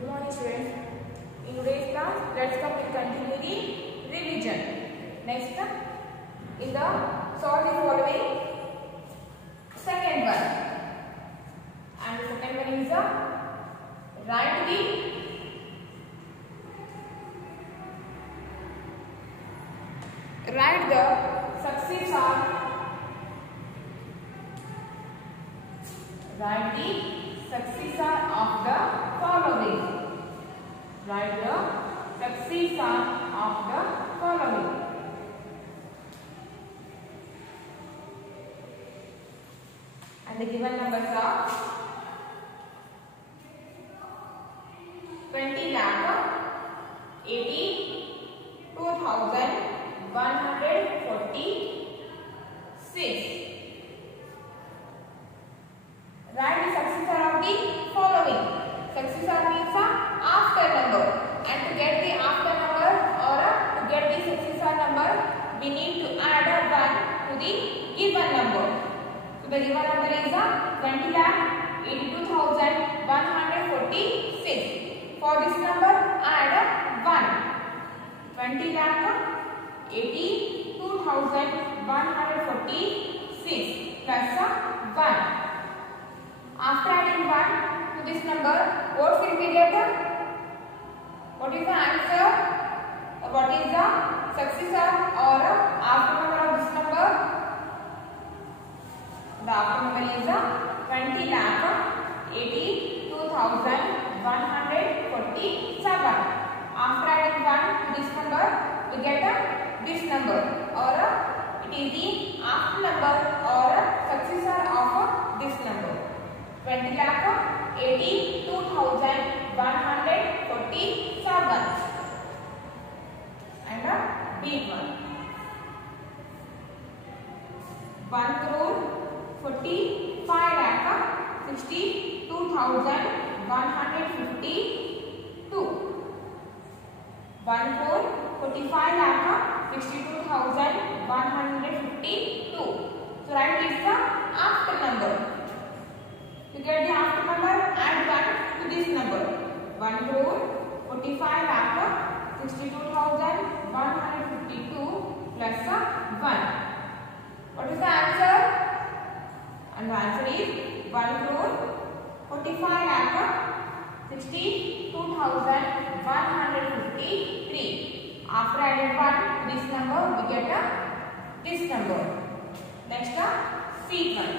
Good morning, students. In today's class, let's continue the revision. Next, in the solve the following second one, and the second one is the write the successor. Write the successor of the following. Write the successor of the following. And the given numbers are 20 lakh 82,146. Write the successor of the following. Successor means the after number, and to get the after number or to get the successor number, we need to add a 1 to the given number. So the given number is 20,82,146. For this number, add 1. 20,82,146 plus 1. After adding 1 to this number, what will be get? What is the answer? What is the successor or after number of this number? The after number is 20,82,147. After adding 1 to this number, we get this number, or it is the after number or successor of this number. 20,82,147 and a big one. 1,45,62,152. 1,45,62,152. So write this the after number. To get the after number, add 1 to this number. 1,45,62,152 plus 1. What is the answer? And the answer is 1,45,62,153. After adding 1 to this number, we get this number. Next, C1.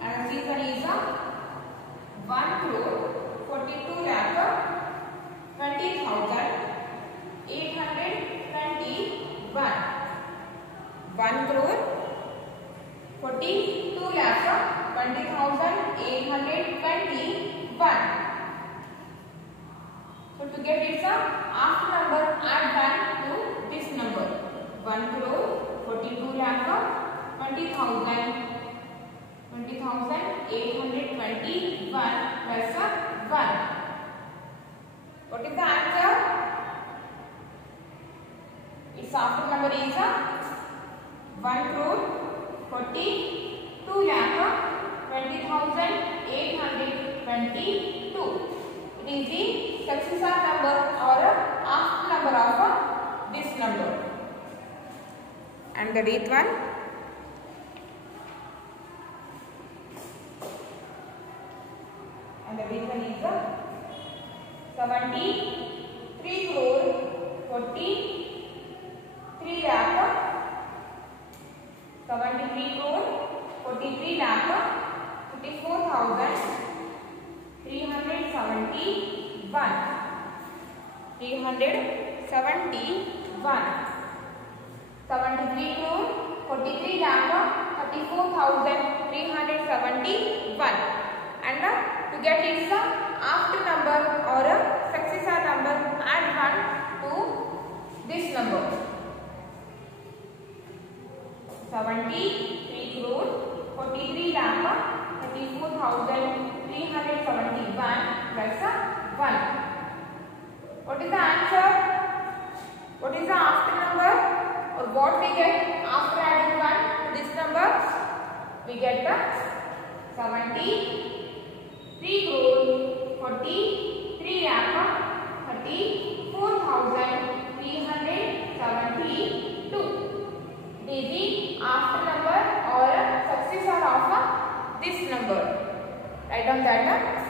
And the C1 is 1,42,20,821. 1,42,20,821. So to get its after number, add 1 to this number. 1,42,20,821 plus 1. What is the answer? Its after number is 1,42,20,822. It is the successor number or after number of this number. And the eighth one. And the eighth one is 73 crore 43 lakh 73 crore 43 lakh 54,371. 73 crore 43 lakh 34,371. And to get its after number or successor number, add 1 to this number. 73 crore 43 lakh 34,371 plus 1. What is the answer? What is the after number? Or what we get after adding 1 to this number? We get the 73 crore 40 Write down that.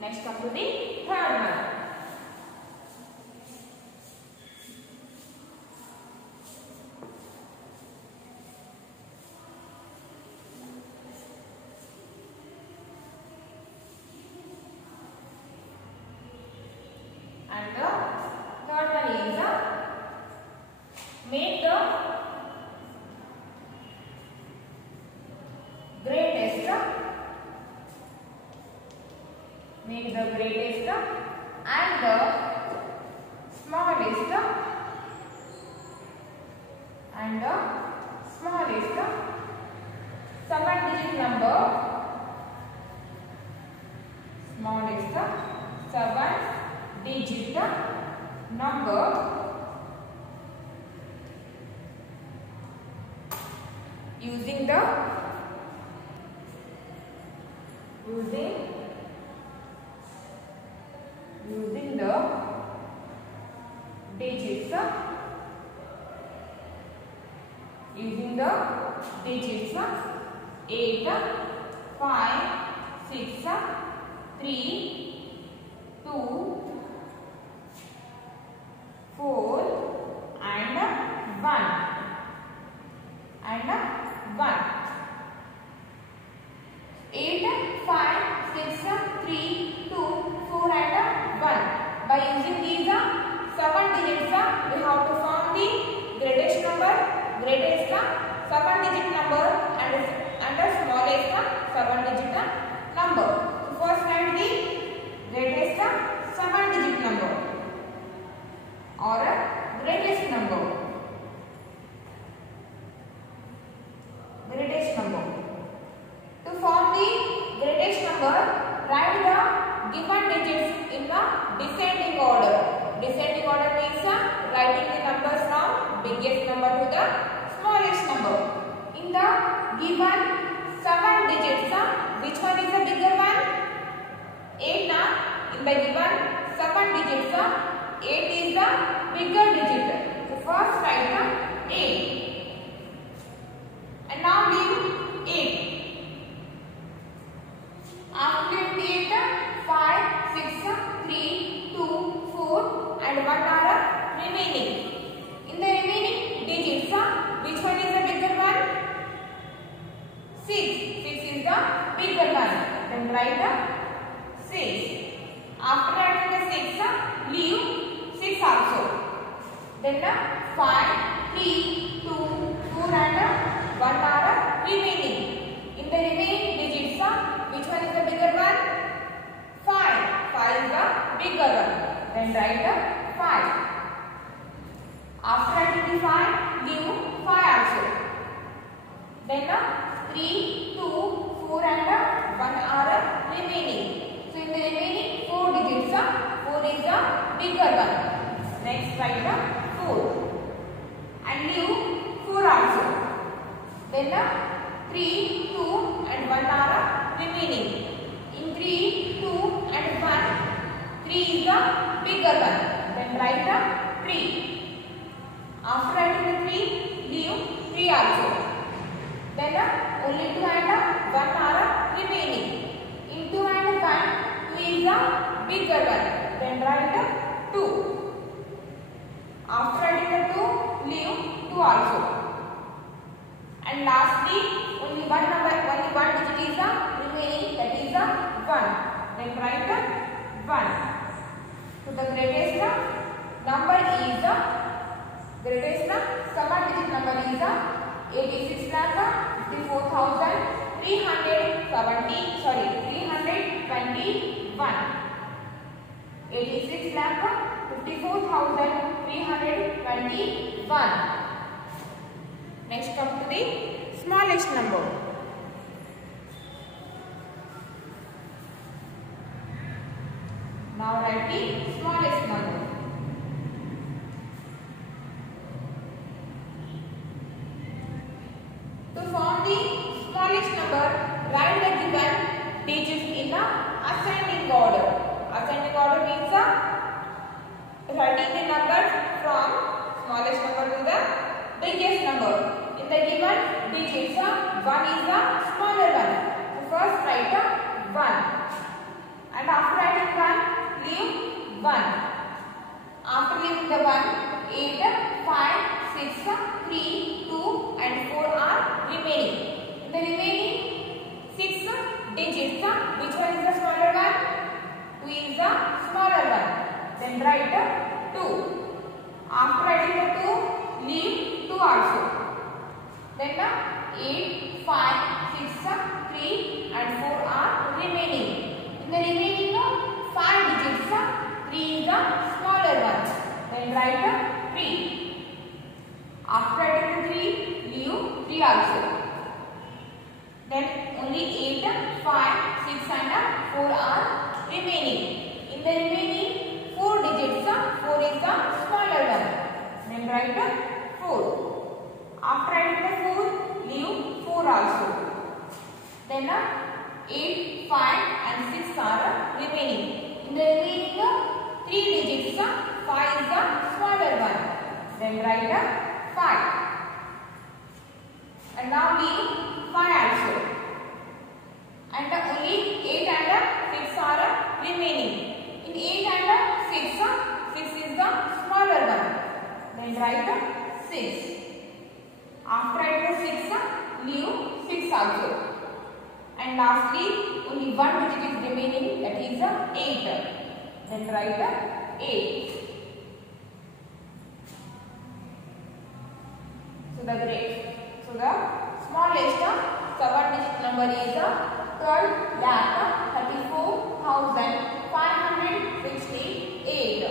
Next come to the third one. And the third one is make the greatest and the smallest seven-digit number, seven-digit number using the digits 8, 5, 6, 3, 2, 4 and 1 8, 5, 6, 3, 2, 4 and 1. By using these 7 digits, we have to form the greatest seven-digit number and the smallest seven-digit number. First write the greatest seven-digit number or greatest number. To form the greatest number, write the given digits in the descending order. Descending order means writing the numbers from biggest number to the smallest number. In the given 7 digits, which one is the bigger one? 8 na? In the given 7 digits, 8 is the bigger digit. So first write 8. And now leave 8. After 8, 5, 6, 3, 2, 4 and 1 are remaining. In the remaining digits, which one is the bigger one? 6. 6 is the bigger one. Then write 6. After writing the 6, leave 6 also. Then 5, 3, 2, 4 and 1 are remaining. In the remaining digits, which one is the bigger one? 5. 5 is the Then write 5. After writing the 5, leave 5 also. Then 3, 2, 4 and 1 are remaining. So in the remaining 4 digits, 4 is the bigger one. Next write 4 and leave 4 also. Then 3, 2 and 1 are remaining. In 3, 2 and 1, 3 is the bigger one. Then write 3. After writing the 3, leave 3 also. Then only 2 and 1 are remaining. In 2 and 1, 2 is the bigger one. Then write 2. After writing the 2, leave 2 also. And lastly, only one digit is the remaining, that is 1. Then write 1. So the greatest number is greatest 7-digit number is 86,321. 86,54,321. Next come to the smallest number. Now write the smallest number. To form the smallest number, write the given digits in the ascending order. Ascending order means writing the numbers from smallest number to the biggest number. In the given digits, 1 is the smaller one. So first write 1. And after writing 1, leave 1. After leaving the 1, 8, 5, 6, 3, 2 and 4 are remaining. In the remaining 6 digits, which one is the smaller one? 2 is the smaller one. Then write 2. After writing the 2, leave 2 also. Then 8, 5, 6, 3 and 4 are remaining. In the remaining 5 digits, 3 is the smaller one. Then write 3. After writing the 3, leave 3 also. Then only 8, 5, 6 and 4 are remaining. In the remaining 4 digits, 4 is the smaller one. Then write 4. After writing the 4, leave 4 also. Then 8, 5 and 6 are remaining. In the remaining 3 digits, 5 is the smaller one. Then write 5. And now leave 5 also. And only 8 and 6 are remaining. In 8 and 6, 6 is the smaller one. Then write 6. After writing 6, leave 6 also. And lastly, only 1 digit is remaining, that is 8. Then write 8. So the smallest 7-digit number is 12,34,568.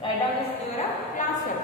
Write down this in your class work.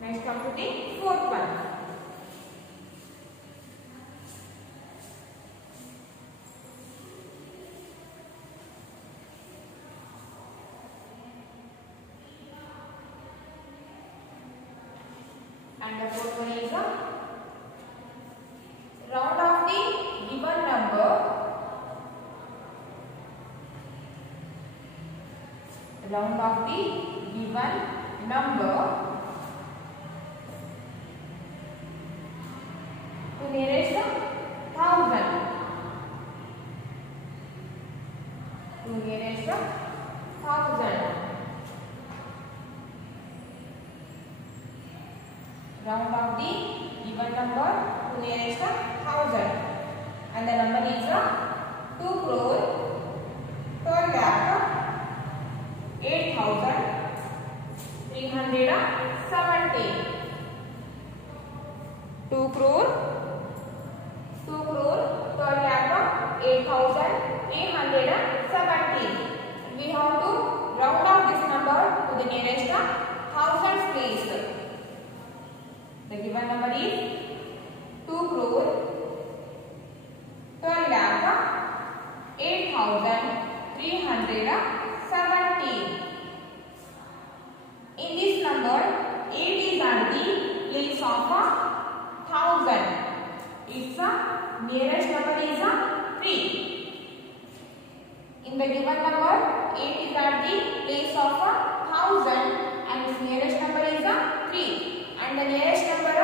Next come to the fourth one. And the fourth one is a round of the given number. Round of the given number to nearest 1000. To nearest 1000. Round of the given number to nearest 1000. And the number is 2 crore 12 lakh 8,370. 2 crore 12 lakh 8,370. We have to round off this number to the nearest thousands place. The given number is 2 crore 12 lakh 8,370. In this number, 8 is at the place of 1000. Its nearest number is 3. In the given number, 8 is at the place of 1000 and its nearest number is 3. And the nearest number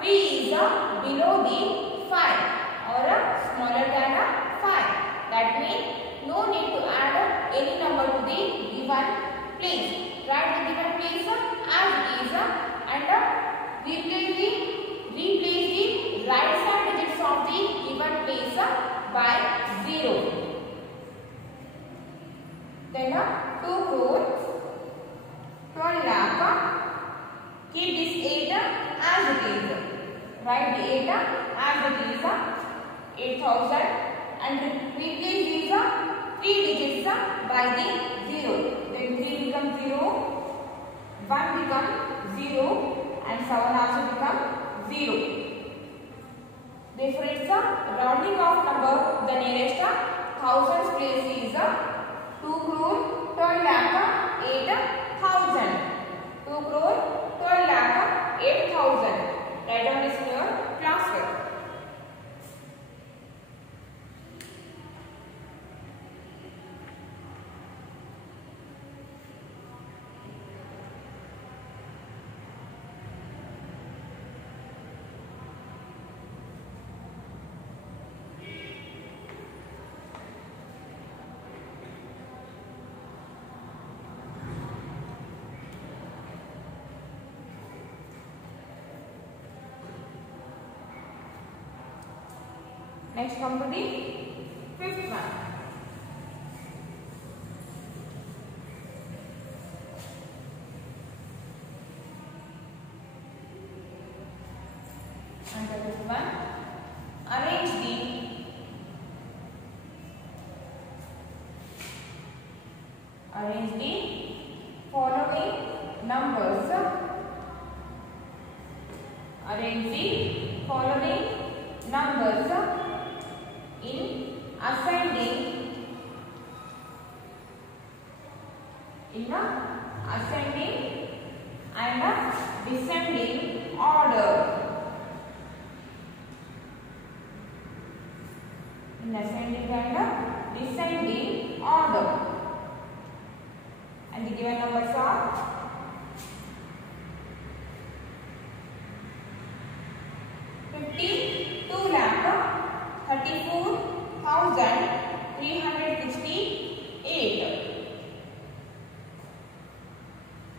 3 is below the 5 or smaller than 5. That means no need to add any number to the given place. Write the given place as it is and replace the right side digits of the given place by 0. Then 2 crore 12 lakh. Keep this 8 as it is. Write the 8 as it is 8,000 and replace these 3 digits by the 0. Then 3 becomes 0, 1 becomes 0 and 7 also becomes 0. Therefore, it's a rounding off number. The nearest thousands place is 2 crore 12 lakh 8,000. 2 crore 12 lakh 8,000. Write down this in your classwork. Next come to the fifth one. And the fifth one, arrange the following numbers. Arrange the following numbers in ascending and descending order. In ascending and descending order. And the given numbers are 52 lakh 34,368.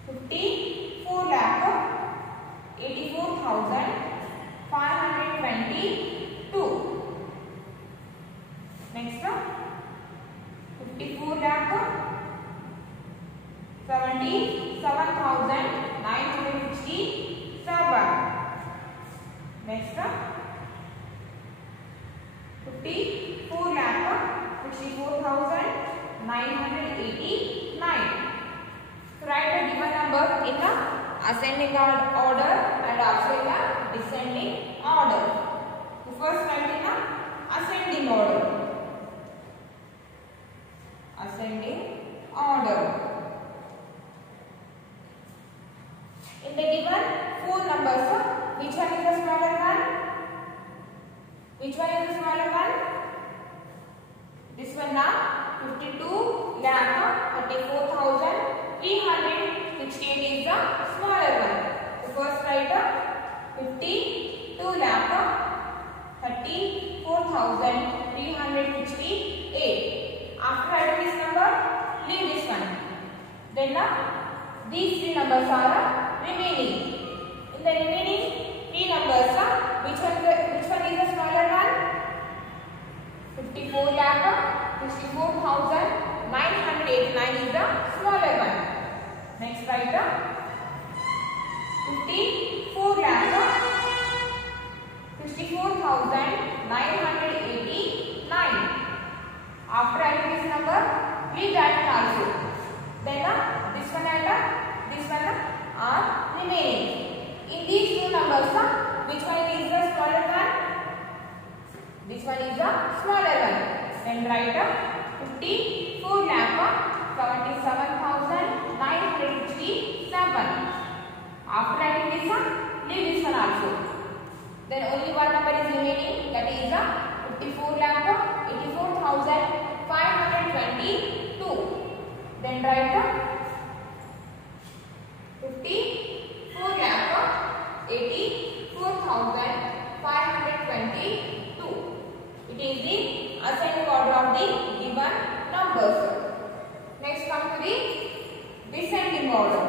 54 lakh 84,522. Next 54 lakh 77,967. Next 54 lakh 64,989. Write the given number in the ascending order and also in the descending order. The first write in the ascending order. Ascending order. In the given 4 numbers, 52 lakh 34,368. After adding this number, leave this one. Then these three numbers are remaining. In the remaining three numbers, which one is the smaller one? 54 lakh 64,989 is the smaller one. Next write 54 lakh 64,989. After adding this number, leave that one also. Then this one and this one are remaining. In these two numbers, which one is the smaller one? This one is the smaller one. Then write 54 lakh 77,967. After adding this one, leave this one also. Then only one number is remaining, that is 54 lakh 84,522. Then write 54 lakh 84,522. It is the ascending order of the given numbers. Next come to the descending order.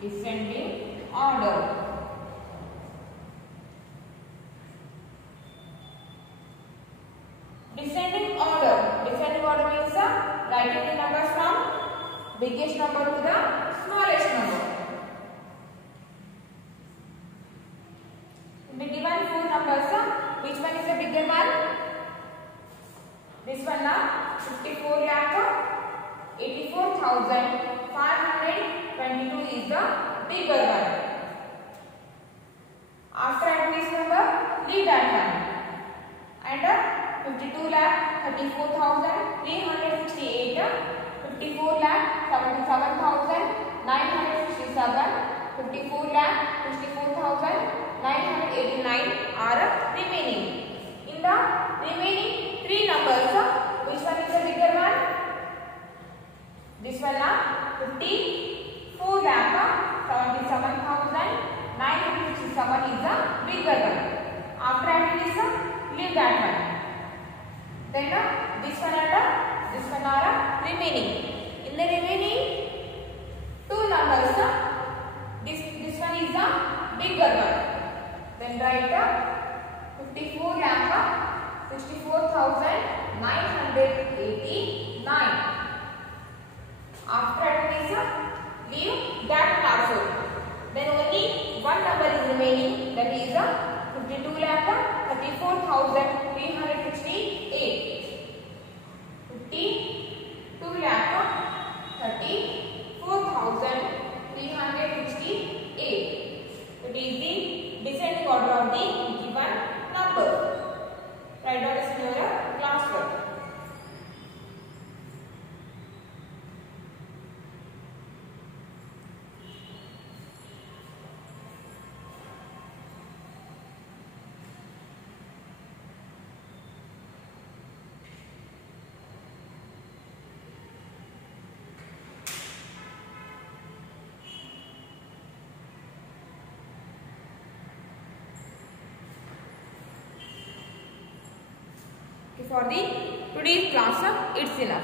Descending order. Descending order. Descending order means writing the numbers from biggest number to the smallest number. In the given four numbers, which one is the bigger one? This one 54 lakh 84,522 is the bigger one. After adding this number, leave that one. And 52 lakh 34,368, 54 lakh 77,967, 54 lakh 64,989 are remaining. In the remaining three numbers, which one is the bigger one? This one 54 lakh 77,967 is the bigger one. After adding this, leave that one. Then this one and this one are remaining. In the remaining two numbers, this one is the bigger one. Then write 54 lakh 64,989. After adding this, leave that one also. Then only one number is remaining, that is 52 lakh 34,368. 52 lakh 34,368. It is the descending order of the given number. Write down this in your classwork. For the today's class, it's enough.